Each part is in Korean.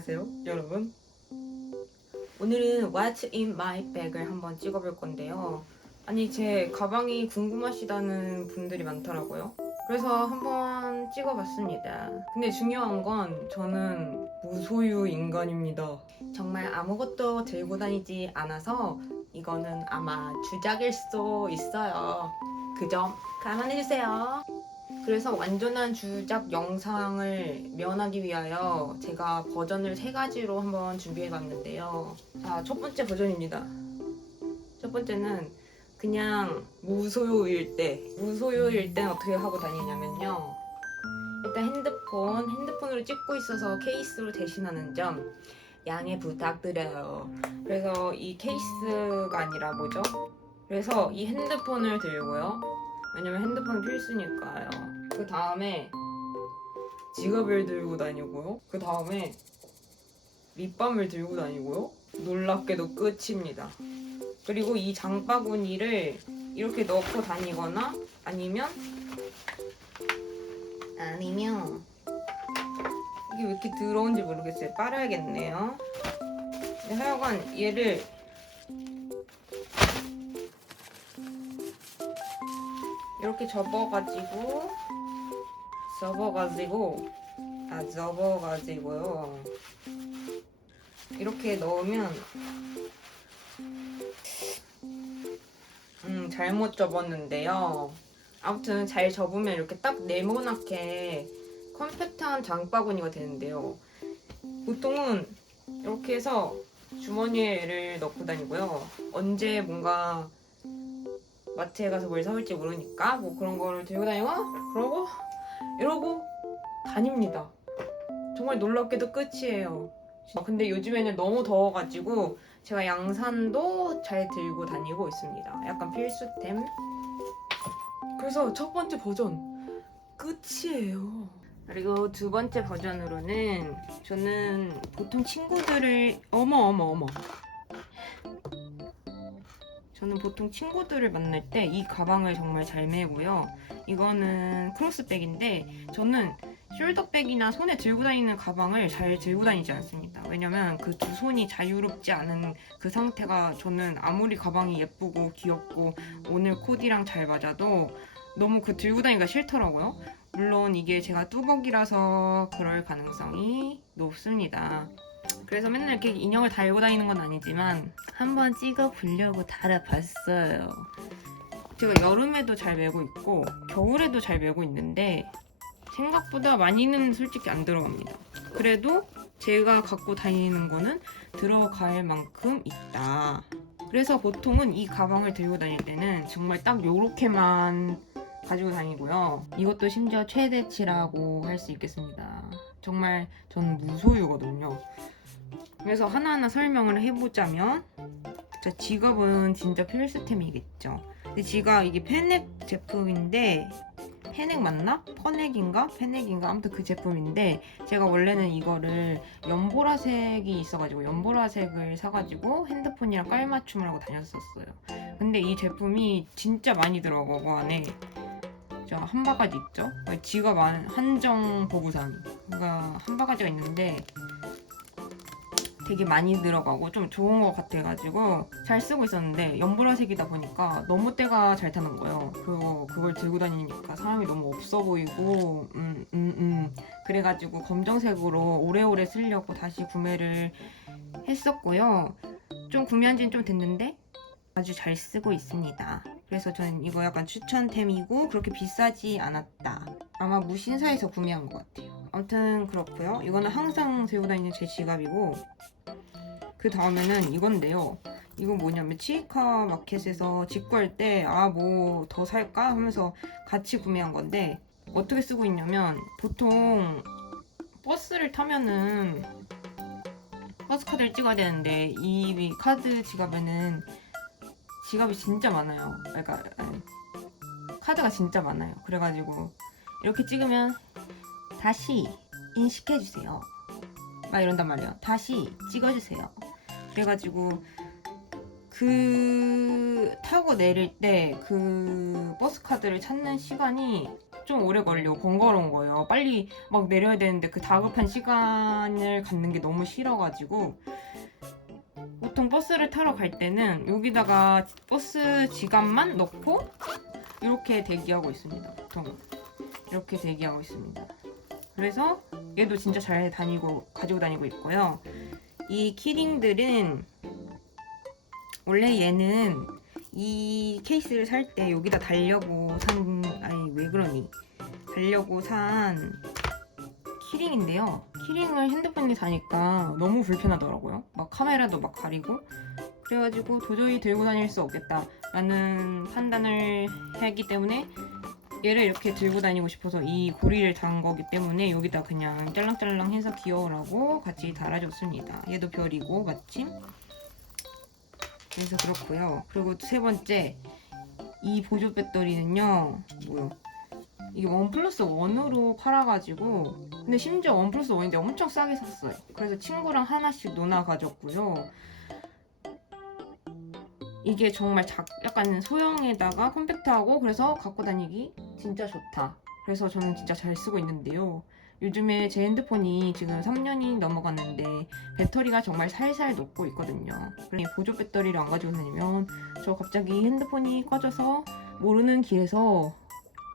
안녕하세요, 여러분. 오늘은 What's in my bag을 한번 찍어볼 건데요. 아니, 제 가방이 궁금하시다는 분들이 많더라고요. 그래서 한번 찍어봤습니다. 근데 중요한 건 저는 무소유 인간입니다. 정말 아무것도 들고 다니지 않아서 이거는 아마 주작일 수도 있어요. 그 점 감안해주세요. 그래서 완전한 주작 영상을 면하기 위하여 제가 버전을 세 가지로 한번 준비해 봤는데요. 자, 첫 번째 버전입니다. 첫 번째는 그냥 무소유일 때, 무소유일 땐 어떻게 하고 다니냐면요. 일단 핸드폰, 핸드폰으로 찍고 있어서 케이스로 대신하는 점 양해 부탁드려요. 그래서 이 케이스가 아니라 뭐죠? 그래서 이 핸드폰을 들고요. 왜냐면 핸드폰은 필수니까요. 그 다음에 지갑을 들고 다니고요. 그 다음에 립밤을 들고 다니고요. 놀랍게도 끝입니다. 그리고 이 장바구니를 이렇게 넣고 다니거나 아니면 아니면 이게 왜 이렇게 더러운지 모르겠어요. 빨아야겠네요. 하여간 얘를 이렇게 접어가지고 접어가지고 아 접어가지고요. 이렇게 넣으면 음 잘못 접었는데요. 아무튼 잘 접으면 이렇게 딱 네모나게 컴팩트한 장바구니가 되는데요. 보통은 이렇게 해서 주머니에 얘를 넣고 다니고요. 언제 뭔가 마트에 가서 뭘 사올지 모르니까 뭐 그런 거를 들고 다니고 그러고 이러고 다닙니다. 정말 놀랍게도 끝이에요. 아, 근데 요즘에는 너무 더워가지고 제가 양산도 잘 들고 다니고 있습니다. 약간 필수템. 그래서 첫 번째 버전 끝이에요. 그리고 두 번째 버전으로는 저는 보통 친구들을 어머 어머 어머 저는 보통 친구들을 만날 때 이 가방을 정말 잘 메고요. 이거는 크로스백인데 저는 숄더백이나 손에 들고 다니는 가방을 잘 들고 다니지 않습니다. 왜냐면 그 두 손이 자유롭지 않은 그 상태가 저는 아무리 가방이 예쁘고 귀엽고 오늘 코디랑 잘 맞아도 너무 그 들고 다니기가 싫더라고요. 물론 이게 제가 뚜벅이라서 그럴 가능성이 높습니다. 그래서 맨날 이렇게 인형을 달고 다니는 건 아니지만 한번 찍어 보려고 달아봤어요. 제가 여름에도 잘 메고 있고 겨울에도 잘 메고 있는데 생각보다 많이는 솔직히 안 들어갑니다. 그래도 제가 갖고 다니는 거는 들어갈 만큼 있다. 그래서 보통은 이 가방을 들고 다닐 때는 정말 딱 요렇게만 가지고 다니고요. 이것도 심지어 최대치라고 할 수 있겠습니다. 정말 저는 무소유거든요. 그래서 하나하나 설명을 해보자면 자, 지갑은 진짜 필수템이겠죠. 근데 지갑 이게 페넥 제품인데 페넥 맞나? 퍼넥인가? 페넥인가? 아무튼 그 제품인데 제가 원래는 이거를 연보라색이 있어가지고 연보라색을 사가지고 핸드폰이랑 깔맞춤을 하고 다녔었어요. 근데 이 제품이 진짜 많이 들어가고 그 안에 저한 바가지 있죠? 지갑 안 한정 보부상 그러니까 한 바가지가 있는데 되게 많이 들어가고 좀 좋은 것 같아가지고 잘 쓰고 있었는데 연보라색이다 보니까 너무 때가 잘 타는 거예요. 그리고 그걸 들고 다니니까 사람이 너무 없어 보이고 음, 음, 음. 그래가지고 검정색으로 오래오래 쓰려고 다시 구매를 했었고요. 좀 구매한 지는 좀 됐는데 아주 잘 쓰고 있습니다. 그래서 저는 이거 약간 추천템이고 그렇게 비싸지 않았다. 아마 무신사에서 구매한 것 같아요. 아무튼 그렇고요. 이거는 항상 들고 다니는 제 지갑이고 그 다음에는 이건데요. 이건 뭐냐면 치이카 마켓에서 직구할 때 아 뭐 더 살까 하면서 같이 구매한 건데 어떻게 쓰고 있냐면 보통 버스를 타면은 버스 카드를 찍어야 되는데 이 카드 지갑에는 지갑이 진짜 많아요. 그러니까 아니, 카드가 진짜 많아요. 그래가지고 이렇게 찍으면 다시 인식해주세요. 막 이런단 말이에요. 다시 찍어주세요. 그래가지고 그 타고 내릴 때 그 버스 카드를 찾는 시간이 좀 오래 걸리고 번거로운 거예요. 빨리 막 내려야 되는데 그 다급한 시간을 갖는 게 너무 싫어가지고 보통 버스를 타러 갈 때는 여기다가 버스 지갑만 넣고 이렇게 대기하고 있습니다. 보통 이렇게 대기하고 있습니다. 그래서 얘도 진짜 잘 다니고 가지고 다니고 있고요. 이 키링들은 원래 얘는 이 케이스를 살 때 여기다 달려고 산 아니 왜 그러니 달려고 산 키링인데요. 키링을 핸드폰에 다니까 너무 불편하더라고요. 막 카메라도 막 가리고 그래가지고 도저히 들고 다닐 수 없겠다 라는 판단을 했기 때문에 얘를 이렇게 들고 다니고 싶어서 이 고리를 단 거기 때문에 여기다 그냥 짤랑짤랑 해서 귀여우라고 같이 달아줬습니다. 얘도 별이고 마침 그래서 그렇고요. 그리고 세 번째 이 보조 배터리는요. 뭐요? 이게 원 플러스 원으로 팔아가지고 근데 심지어 원 플러스 원인데 엄청 싸게 샀어요. 그래서 친구랑 하나씩 논아 가졌고요. 이게 정말 작, 약간 소형에다가 컴팩트하고 그래서 갖고 다니기 진짜 좋다. 그래서 저는 진짜 잘 쓰고 있는데요. 요즘에 제 핸드폰이 지금 3년이 넘어갔는데 배터리가 정말 살살 녹고 있거든요. 보조 배터리를 안 가지고 다니면 저 갑자기 핸드폰이 꺼져서 모르는 길에서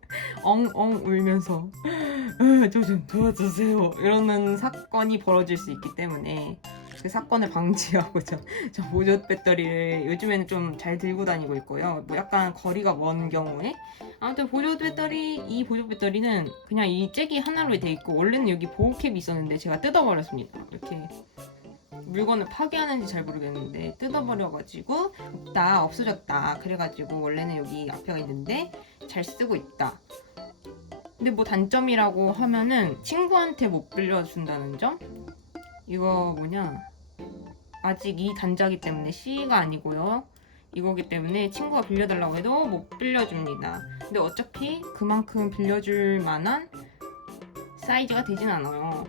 엉엉 울면서 저 좀 도와주세요 이러는 사건이 벌어질 수 있기 때문에 그 사건을 방지하고자 저 보조 배터리를 요즘에는 좀 잘 들고 다니고 있고요. 뭐 약간 거리가 먼 경우에 아무튼 보조 배터리 이 보조 배터리는 그냥 이 잭이 하나로 돼 있고 원래는 여기 보호캡이 있었는데 제가 뜯어버렸습니다. 이렇게 물건을 파괴하는지 잘 모르겠는데 뜯어버려가지고 없다 없어졌다 그래가지고 원래는 여기 앞에가 있는데 잘 쓰고 있다. 근데 뭐 단점이라고 하면은 친구한테 못 빌려준다는 점? 이거 뭐냐? 아직 이 단자기 때문에 C가 아니고요. 이거기 때문에 친구가 빌려달라고 해도 못 빌려줍니다. 근데 어차피 그만큼 빌려줄 만한 사이즈가 되진 않아요.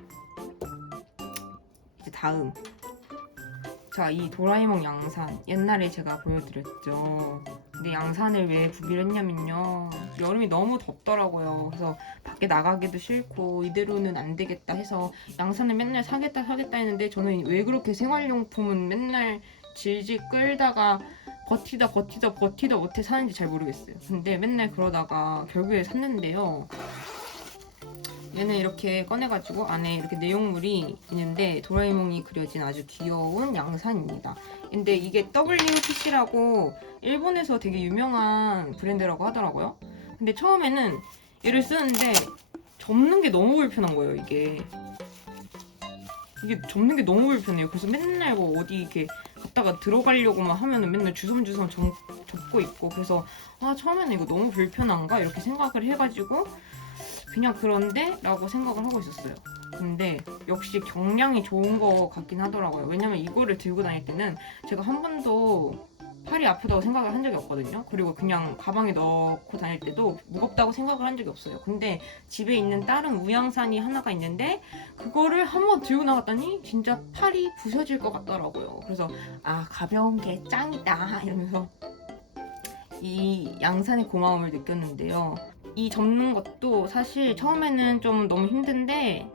이제 다음. 자, 이 도라에몽 양산. 옛날에 제가 보여드렸죠. 근데 양산을 왜 구비를 했냐면요. 여름이 너무 덥더라고요. 그래서 밖에 나가기도 싫고 이대로는 안 되겠다 해서 양산을 맨날 사겠다 사겠다 했는데 저는 왜 그렇게 생활용품은 맨날 질질 끌다가 버티다 버티다 버티다 못해 사는지 잘 모르겠어요. 근데 맨날 그러다가 결국에 샀는데요. 얘는 이렇게 꺼내가지고 안에 이렇게 내용물이 있는데 도라에몽이 그려진 아주 귀여운 양산입니다. 근데 이게 WPC라고 일본에서 되게 유명한 브랜드라고 하더라고요. 근데 처음에는 얘를 쓰는데 접는 게 너무 불편한 거예요, 이게. 이게 접는 게 너무 불편해요. 그래서 맨날 뭐 어디 이렇게 갔다가 들어가려고만 하면은 맨날 주섬주섬 접, 접고 있고 그래서 아 처음에는 이거 너무 불편한가 이렇게 생각을 해가지고 그냥 그런데 라고 생각을 하고 있었어요. 근데 역시 경량이 좋은 거 같긴 하더라고요. 왜냐면 이거를 들고 다닐 때는 제가 한 번도 팔이 아프다고 생각을 한 적이 없거든요. 그리고 그냥 가방에 넣고 다닐 때도 무겁다고 생각을 한 적이 없어요. 근데 집에 있는 다른 우양산이 하나가 있는데 그거를 한번 들고 나갔더니 진짜 팔이 부서질 것 같더라고요. 그래서 아 가벼운 게 짱이다 이러면서 이 양산의 고마움을 느꼈는데요. 이 접는 것도 사실 처음에는 좀 너무 힘든데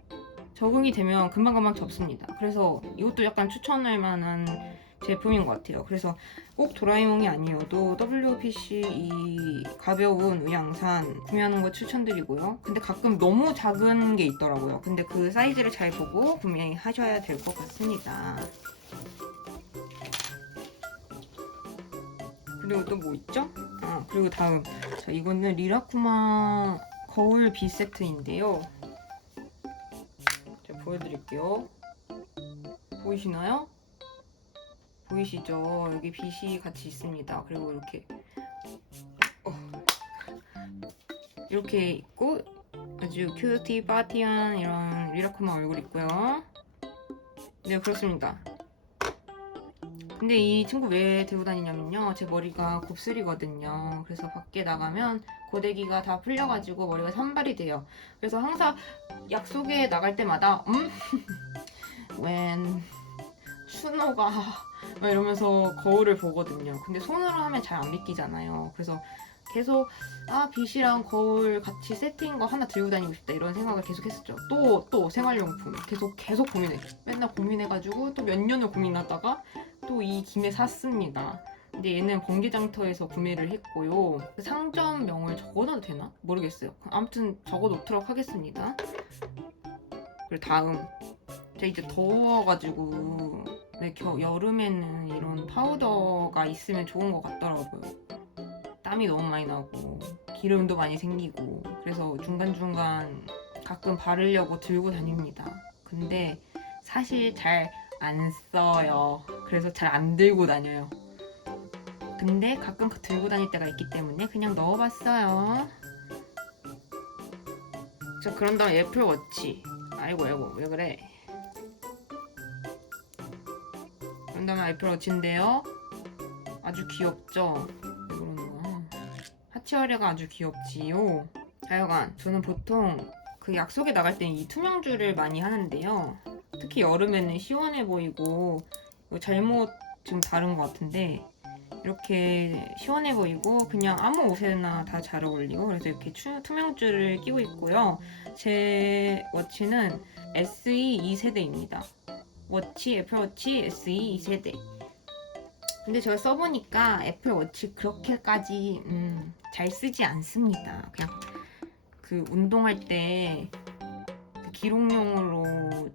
적응이 되면 금방금방 접습니다. 그래서 이것도 약간 추천할 만한 제품인 것 같아요. 그래서 꼭 도라에몽이 아니어도 WPC 이 가벼운 의양산 구매하는 거 추천드리고요. 근데 가끔 너무 작은 게 있더라고요. 근데 그 사이즈를 잘 보고 구매하셔야 될 것 같습니다. 그리고 또 뭐 있죠? 아, 그리고 다음. 자, 이거는 리라쿠마 거울 비 세트인데요. 제가 보여드릴게요. 보이시나요? 보이시죠? 여기 빛이 같이 있습니다. 그리고 이렇게 어. 이렇게 있고 아주 큐티 파티한 이런 리라쿠마 얼굴 있고요. 네 그렇습니다. 근데 이 친구 왜 들고 다니냐면요. 제 머리가 곱슬이거든요. 그래서 밖에 나가면 고데기가 다 풀려가지고 머리가 산발이 돼요. 그래서 항상 약속에 나갈 때마다 음? 웬막 이러면서 거울을 보거든요. 근데 손으로 하면 잘 안 믿기잖아요. 그래서 계속 아 빗이랑 거울 같이 세트인 거 하나 들고 다니고 싶다 이런 생각을 계속 했었죠. 또 또 생활용품 계속 계속 고민해. 맨날 고민해가지고 또 몇 년을 고민하다가 또 이 김에 샀습니다. 근데 얘는 번개장터에서 구매를 했고요. 그 상점명을 적어놔도 되나? 모르겠어요. 아무튼 적어놓도록 하겠습니다. 그리고 다음. 제가 이제 더워가지고 네, 겨, 여름에는 이런 파우더가 있으면 좋은 것 같더라고요. 땀이 너무 많이 나고 기름도 많이 생기고 그래서 중간중간 가끔 바르려고 들고 다닙니다. 근데 사실 잘 안 써요. 그래서 잘 안 들고 다녀요. 근데 가끔 들고 다닐 때가 있기 때문에 그냥 넣어봤어요. 자 그런 다음 애플워치. 아이고 아이고 왜 그래? 그런 다음에 애플워치인데요. 아주 귀엽죠? 하치어레가 아주 귀엽지요. 자여간 저는 보통 그 약속에 나갈 때는 이 투명줄을 많이 하는데요. 특히 여름에는 시원해 보이고 잘못 좀 다른 것 같은데 이렇게 시원해 보이고 그냥 아무 옷에나 다 잘 어울리고 그래서 이렇게 추- 투명줄을 끼고 있고요. 제 워치는 SE 2세대입니다. 워치, 애플워치 SE 2세대. 근데 제가 써보니까 애플워치 그렇게까지 음, 잘 쓰지 않습니다. 그냥 그 운동할 때그 기록용으로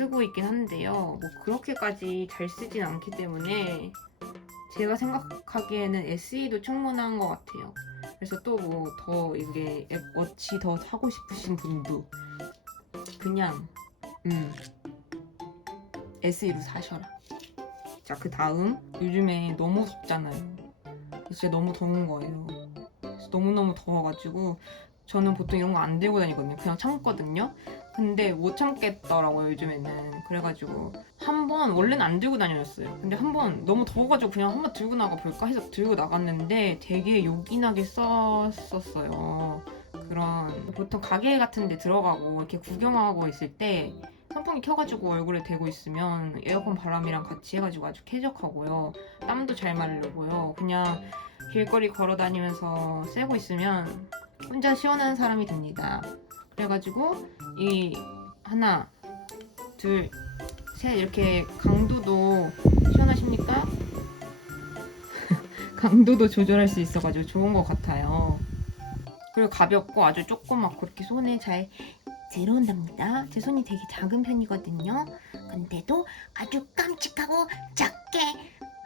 쓰고 있긴 한데요. 뭐 그렇게까지 잘 쓰진 않기 때문에 제가 생각하기에는 SE도 충분한 것 같아요. 그래서 또 뭐 더 이게 앱 워치 더 사고 싶으신 분도 그냥 음 SE로 사셔라. 자 그 다음 요즘에 너무 덥잖아요. 진짜 너무 더운 거예요. 너무너무 더워가지고 저는 보통 이런 거 안 들고 다니거든요. 그냥 참거든요. 근데 못 참겠더라고요 요즘에는. 그래가지고 한 번 원래는 안 들고 다녔어요. 근데 한 번 너무 더워가지고 그냥 한 번 들고 나가 볼까 해서 들고 나갔는데 되게 요긴하게 썼었어요. 그런 보통 가게 같은 데 들어가고 이렇게 구경하고 있을 때 선풍기 켜가지고 얼굴에 대고 있으면 에어컨 바람이랑 같이 해가지고 아주 쾌적하고요. 땀도 잘 마르고요. 그냥 길거리 걸어 다니면서 쐬고 있으면 혼자 시원한 사람이 됩니다 그래가지고 이 하나 둘 셋 이렇게 강도도 시원하십니까? 강도도 조절할 수 있어가지고 좋은 것 같아요. 그리고 가볍고 아주 조그맣고 이렇게 손에 잘 들어온답니다. 제 손이 되게 작은 편이거든요. 근데도 아주 깜찍하고 작게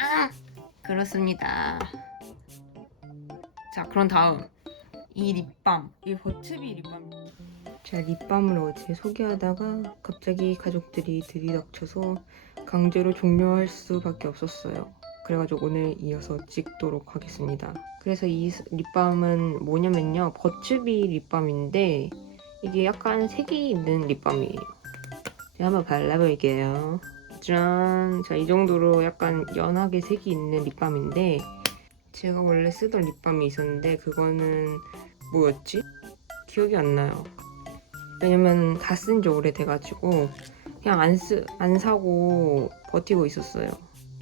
아 그렇습니다. 자 그런 다음 이 립밤 이 버츠비 립밤 자, 립밤을 어제 소개하다가 갑자기 가족들이 들이닥쳐서 강제로 종료할 수밖에 없었어요. 그래가지고 오늘 이어서 찍도록 하겠습니다. 그래서 이 스- 립밤은 뭐냐면요. 버츠비 립밤인데 이게 약간 색이 있는 립밤이에요. 제가 한번 발라볼게요. 짠! 자, 이 정도로 약간 연하게 색이 있는 립밤인데 제가 원래 쓰던 립밤이 있었는데 그거는 뭐였지? 기억이 안 나요. 왜냐면 다 쓴 지 오래돼가지고 그냥 안, 쓰, 안 사고 버티고 있었어요.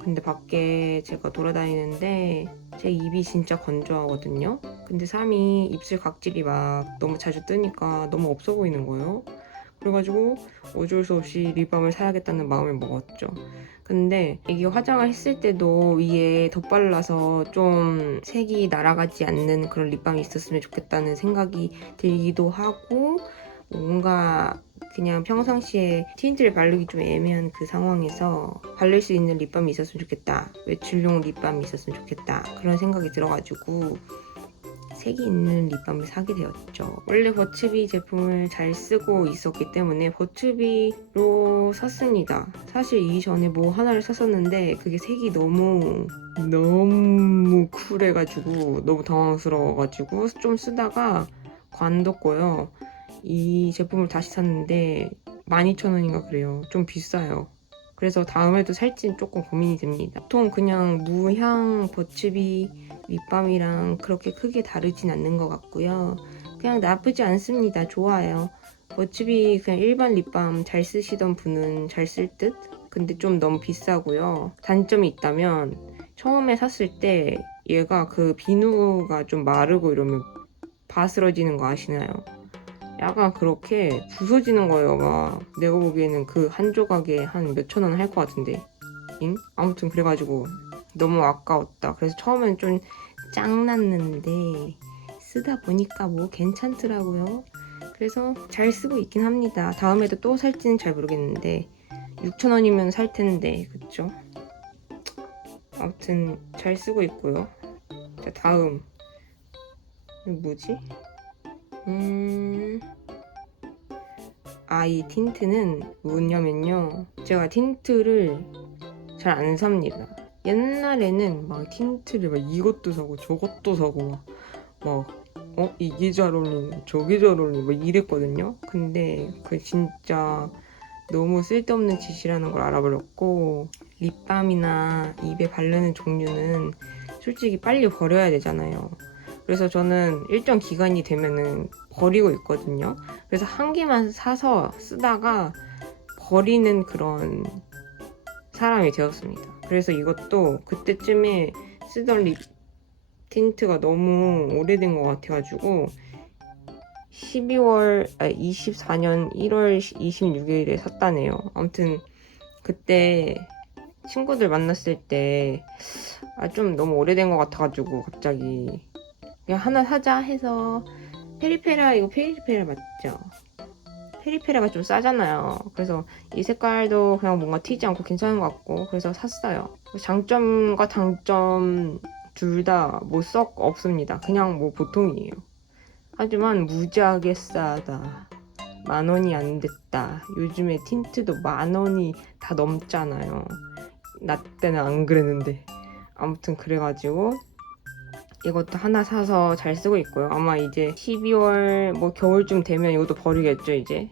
근데 밖에 제가 돌아다니는데 제 입이 진짜 건조하거든요. 근데 삼이 입술 각질이 막 너무 자주 뜨니까 너무 없어 보이는 거예요. 그래가지고 어쩔 수 없이 립밤을 사야겠다는 마음을 먹었죠. 근데 이게 화장을 했을 때도 위에 덧발라서 좀 색이 날아가지 않는 그런 립밤이 있었으면 좋겠다는 생각이 들기도 하고 뭔가 그냥 평상시에 틴트를 바르기 좀 애매한 그 상황에서 바를 수 있는 립밤이 있었으면 좋겠다. 외출용 립밤이 있었으면 좋겠다. 그런 생각이 들어가지고 색이 있는 립밤을 사게 되었죠. 원래 버츠비 제품을 잘 쓰고 있었기 때문에 버츠비로 샀습니다. 사실 이전에 뭐 하나를 샀었는데 그게 색이 너무 너무 쿨해가지고 너무 당황스러워가지고 좀 쓰다가 관뒀고요. 이 제품을 다시 샀는데 12,000원인가 그래요. 좀 비싸요. 그래서 다음에도 살지 조금 고민이 됩니다. 보통 그냥 무향 버츠비 립밤이랑 그렇게 크게 다르진 않는 것 같고요. 그냥 나쁘지 않습니다. 좋아요. 버츠비 그냥 일반 립밤 잘 쓰시던 분은 잘 쓸 듯? 근데 좀 너무 비싸고요. 단점이 있다면 처음에 샀을 때 얘가 그 비누가 좀 마르고 이러면 바스러지는 거 아시나요? 약간 그렇게 부서지는 거예요. 막 내가 보기에는 그 한 조각에 한 몇천 원 할 것 같은데. 잉? 아무튼 그래가지고 너무 아까웠다. 그래서 처음엔 좀 짱났는데 쓰다 보니까 뭐 괜찮더라고요. 그래서 잘 쓰고 있긴 합니다. 다음에도 또 살지는 잘 모르겠는데 6,000원이면 살 텐데 그쵸? 아무튼 잘 쓰고 있고요. 자 다음 뭐지? 음... 아 이 틴트는 뭐냐면요. 제가 틴트를 잘 안 삽니다. 옛날에는 막 틴트를 막 이것도 사고 저것도 사고 막, 막 어? 이게 잘 어울리네 저게 잘 어울리네 막 이랬거든요. 근데 그 진짜 너무 쓸데없는 짓이라는 걸 알아버렸고 립밤이나 입에 바르는 종류는 솔직히 빨리 버려야 되잖아요. 그래서 저는 일정 기간이 되면은 버리고 있거든요. 그래서 한 개만 사서 쓰다가 버리는 그런 사람이 되었습니다. 그래서 이것도 그때쯤에 쓰던 립 틴트가 너무 오래된 것 같아가지고 12월, 아, 24년 1월 26일에 샀다네요. 아무튼 그때 친구들 만났을 때 아, 좀 너무 오래된 것 같아가지고 갑자기 하나 사자 해서 페리페라 이거 페리페라 맞죠? 페리페라가 좀 싸잖아요. 그래서 이 색깔도 그냥 뭔가 튀지 않고 괜찮은 것 같고 그래서 샀어요. 장점과 단점 둘 다 뭐 썩 없습니다. 그냥 뭐 보통이에요. 하지만 무지하게 싸다. 만 원이 안 됐다. 요즘에 틴트도 만 원이 다 넘잖아요. 나 때는 안 그랬는데. 아무튼 그래가지고 이것도 하나 사서 잘 쓰고 있고요. 아마 이제 12월 뭐 겨울쯤 되면 이것도 버리겠죠 이제.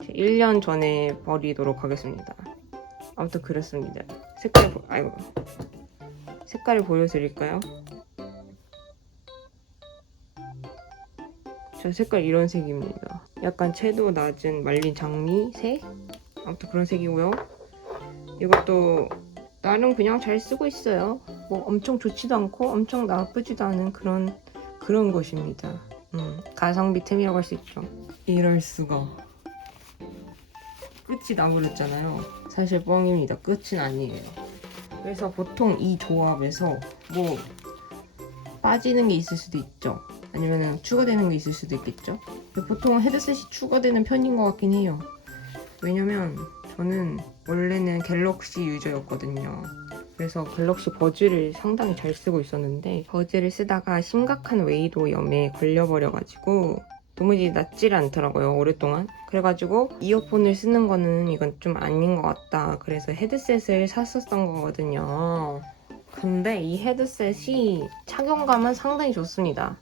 1년 전에 버리도록 하겠습니다. 아무튼 그렇습니다. 색깔 보... 아이고 색깔을 보여드릴까요? 저 색깔 이런 색입니다. 약간 채도 낮은 말린 장미색? 아무튼 그런 색이고요. 이것도 나름 그냥 잘 쓰고 있어요. 뭐 엄청 좋지도 않고 엄청 나쁘지도 않은 그런 그런 것입니다. 음, 가성비 템이라고 할 수 있죠. 이럴 수가. 끝이 나버렸잖아요. 사실 뻥입니다. 끝은 아니에요. 그래서 보통 이 조합에서 뭐 빠지는 게 있을 수도 있죠. 아니면 추가되는 게 있을 수도 있겠죠. 보통 헤드셋이 추가되는 편인 것 같긴 해요. 왜냐면 저는 원래는 갤럭시 유저였거든요. 그래서 갤럭시 버즈를 상당히 잘 쓰고 있었는데 버즈를 쓰다가 심각한 웨이도 염에 걸려버려가지고 도무지 낫질 않더라고요 오랫동안. 그래가지고 이어폰을 쓰는 거는 이건 좀 아닌 것 같다. 그래서 헤드셋을 샀었던 거거든요. 근데 이 헤드셋이 착용감은 상당히 좋습니다.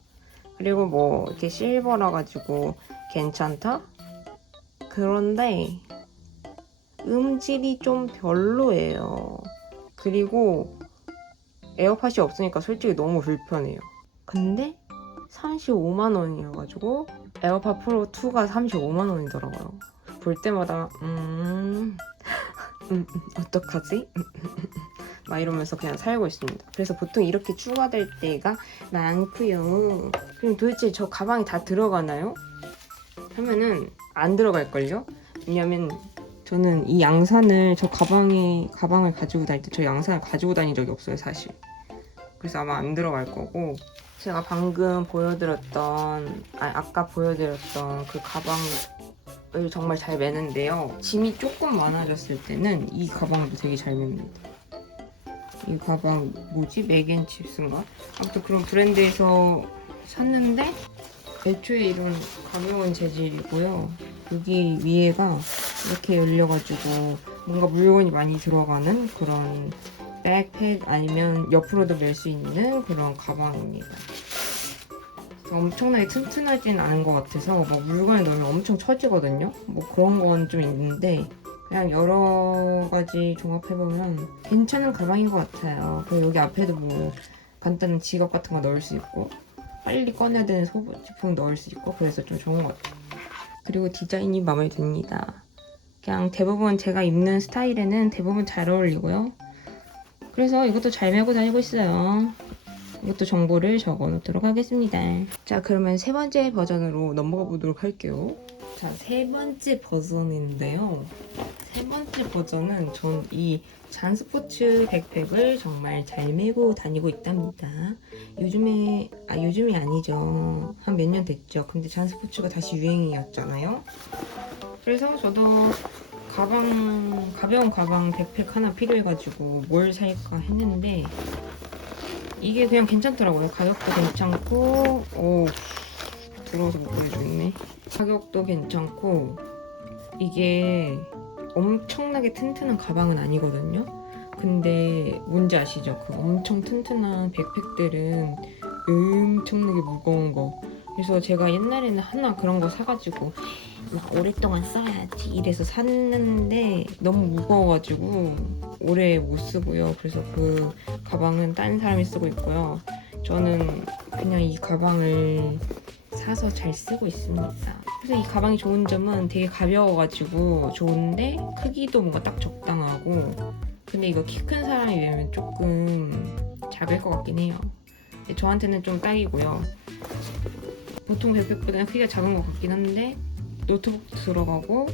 그리고 뭐 이렇게 실버라 가지고 괜찮다? 그런데 음질이 좀 별로예요 그리고 에어팟이 없으니까 솔직히 너무 불편해요 근데 35만 원이어가지고 에어팟 프로 2가 35만 원이더라고요. 볼 때마다 음, 음, 음 어떡하지? 막 이러면서 그냥 살고 있습니다. 그래서 보통 이렇게 추가될 때가 많고요. 그럼 도대체 저 가방에 다 들어가나요? 하면은 안 들어갈걸요? 왜냐면 저는 이 양산을 저 가방에 가방을 가지고 다닐 때 저 양산을 가지고 다닌 적이 없어요 사실. 그래서 아마 안 들어갈 거고 제가 방금 보여드렸던 아 아까 보여드렸던 그 가방을 정말 잘 매는데요 짐이 조금 많아졌을 때는 이 가방도 되게 잘 맵니다 이 가방 뭐지? 맥앤칩스인가? 아무튼 그런 브랜드에서 샀는데 애초에 이런 가벼운 재질이고요 여기 위에가 이렇게 열려가지고 뭔가 물건이 많이 들어가는 그런 백팩 아니면 옆으로도 멜 수 있는 그런 가방입니다. 엄청나게 튼튼하진 않은 것 같아서 뭐 물건을 넣으면 엄청 처지거든요. 뭐 그런 건 좀 있는데 그냥 여러 가지 종합해보면 괜찮은 가방인 것 같아요. 그리고 여기 앞에도 뭐 간단한 지갑 같은 거 넣을 수 있고 빨리 꺼내야 되는 소지품 넣을 수 있고 그래서 좀 좋은 것 같아요. 그리고 디자인이 마음에 듭니다. 그냥 대부분 제가 입는 스타일에는 대부분 잘 어울리고요. 그래서 이것도 잘 메고 다니고 있어요. 이것도 정보를 적어 놓도록 하겠습니다. 자, 그러면 세 번째 버전으로 넘어가 보도록 할게요. 자, 세 번째 버전인데요. 세 번째 버전은 전 이 잔스포츠 백팩을 정말 잘 메고 다니고 있답니다. 요즘에, 아, 요즘이 아니죠. 한 몇 년 됐죠. 근데 잔스포츠가 다시 유행이었잖아요. 그래서 저도 가방, 가벼운 가방 백팩 하나 필요해가지고 뭘 살까 했는데 이게 그냥 괜찮더라고요. 가격도 괜찮고, 오, 들어서 못 보여주겠네. 가격도 괜찮고, 이게 엄청나게 튼튼한 가방은 아니거든요. 근데 뭔지 아시죠? 그 엄청 튼튼한 백팩들은 엄청나게 무거운 거. 그래서 제가 옛날에는 하나 그런 거 사가지고 막 오랫동안 써야지 이래서 샀는데 너무 무거워가지고 오래 못 쓰고요. 그래서 그 가방은 다른 사람이 쓰고 있고요. 저는 그냥 이 가방을 사서 잘 쓰고 있습니다. 그래서 이 가방이 좋은 점은 되게 가벼워가지고 좋은데 크기도 뭔가 딱 적당하고 근데 이거 키 큰 사람이 매면 조금 작을 것 같긴 해요. 저한테는 좀 딱이고요. 보통 백팩보다는 크기가 작은 것 같긴 한데 노트북도 들어가고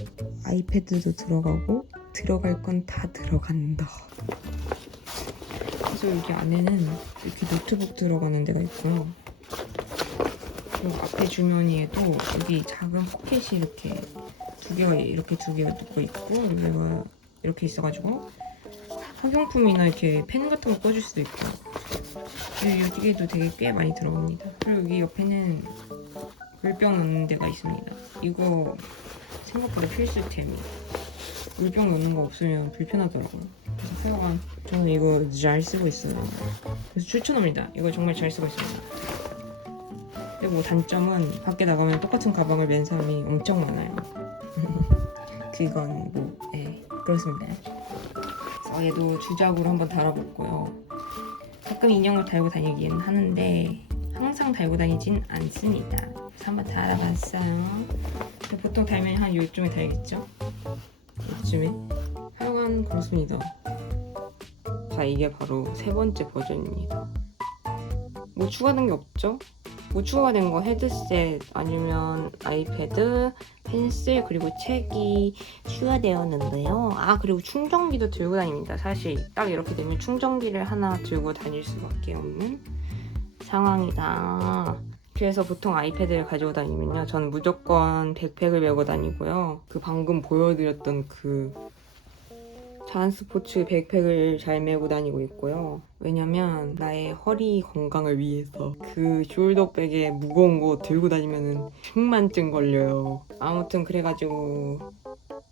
아이패드도 들어가고 들어갈 건 다 들어간다. 그래서 여기 안에는 이렇게 노트북 들어가는 데가 있고요. 그리고 앞에 주머니에도 여기 작은 포켓이 이렇게 두 개가 이렇게 두 개가 있고 여기가 이렇게 있어가지고 학용품이나 이렇게 펜 같은 거 꽂을 수도 있고 그리고 여기에도 되게 꽤 많이 들어갑니다. 그리고 여기 옆에는 물병 넣는 데가 있습니다. 이거 생각보다 필수템이에요. 물병 넣는 거 없으면 불편하더라고요. 그래서 하여간 저는 이거 잘 쓰고 있어요. 그래서 추천합니다. 이거 정말 잘 쓰고 있습니다. 그리고 단점은 밖에 나가면 똑같은 가방을 맨 사람이 엄청 많아요. 그건 뭐, 예, 그렇습니다. 그래서 얘도 주작으로 한번 달아봤고요. 가끔 인형을 달고 다니긴 하는데 항상 달고 다니진 않습니다. 그래서 한번 달아봤어요. 보통 달면 한 요쯤에 달겠죠? 요쯤에? 하여간 그렇습니다. 자, 이게 바로 세 번째 버전입니다. 뭐 추가된 게 없죠? 뭐 추가된 거 헤드셋 아니면 아이패드, 펜슬 그리고 책이 추가되었는데요. 아 그리고 충전기도 들고 다닙니다. 사실 딱 이렇게 되면 충전기를 하나 들고 다닐 수밖에 없는 상황이다. 그래서 보통 아이패드를 가지고 다니면요. 저는 무조건 백팩을 메고 다니고요. 그 방금 보여드렸던 그 잔스포츠 백팩을 잘 메고 다니고 있고요. 왜냐면 나의 허리 건강을 위해서 그 숄더백에 무거운 거 들고 다니면은 흉만증 걸려요. 아무튼 그래가지고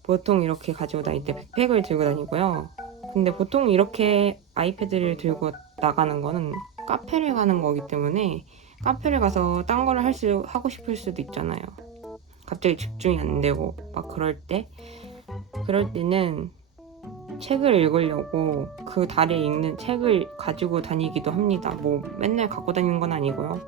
보통 이렇게 가지고 다닐 때 백팩을 들고 다니고요. 근데 보통 이렇게 아이패드를 들고 나가는 거는 카페를 가는 거기 때문에 카페를 가서 딴 거를 할 수, 하고 싶을 수도 있잖아요. 갑자기 집중이 안 되고 막 그럴 때 그럴 때는 책을 읽으려고 그 달에 읽는 책을 가지고 다니기도 합니다. 뭐 맨날 갖고 다니는 건 아니고요.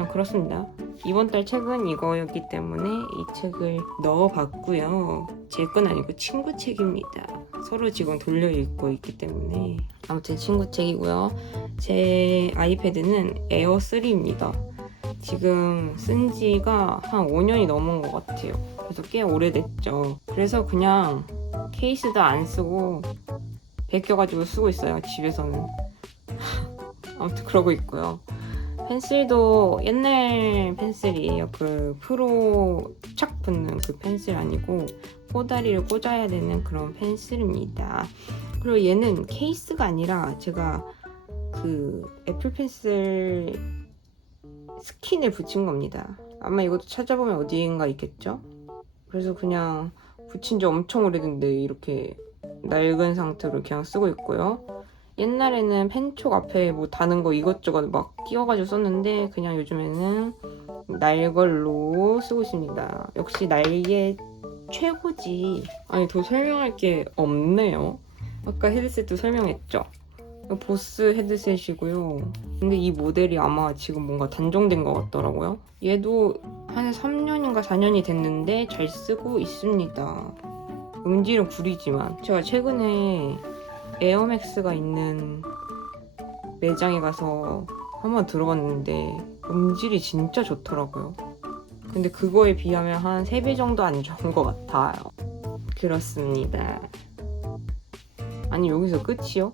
그냥 그렇습니다. 이번 달 책은 이거였기 때문에 이 책을 넣어봤고요. 제 건 아니고 친구 책입니다. 서로 지금 돌려 읽고 있기 때문에 아무튼 친구 책이고요. 제 아이패드는 에어 3입니다. 지금 쓴 지가 한 5년이 넘은 것 같아요. 그래서 꽤 오래됐죠. 그래서 그냥 케이스도 안 쓰고 베껴가지고 쓰고 있어요. 집에서는. 아무튼 그러고 있고요. 펜슬도 옛날 펜슬이에요. 그 프로 착 붙는 그 펜슬 아니고 꼬다리를 꽂아야 되는 그런 펜슬입니다. 그리고 얘는 케이스가 아니라 제가 그 애플 펜슬 스킨을 붙인 겁니다. 아마 이것도 찾아보면 어디인가 있겠죠? 그래서 그냥 붙인 지 엄청 오래된데 이렇게 낡은 상태로 그냥 쓰고 있고요. 옛날에는 펜촉 앞에 뭐 다는 거 이것저것 막 끼워가지고 썼는데 그냥 요즘에는 날걸로 쓰고 있습니다. 역시 날개 최고지. 아니 더 설명할 게 없네요. 아까 헤드셋도 설명했죠. 보스 헤드셋이고요. 근데 이 모델이 아마 지금 뭔가 단종된 것 같더라고요. 얘도 한 3년인가 4년이 됐는데 잘 쓰고 있습니다. 음질은 구리지만 제가 최근에 에어맥스가 있는 매장에 가서 한번 들어봤는데 음질이 진짜 좋더라고요. 근데 그거에 비하면 한 3배 정도 안 좋은 것 같아요. 그렇습니다. 아니 여기서 끝이요?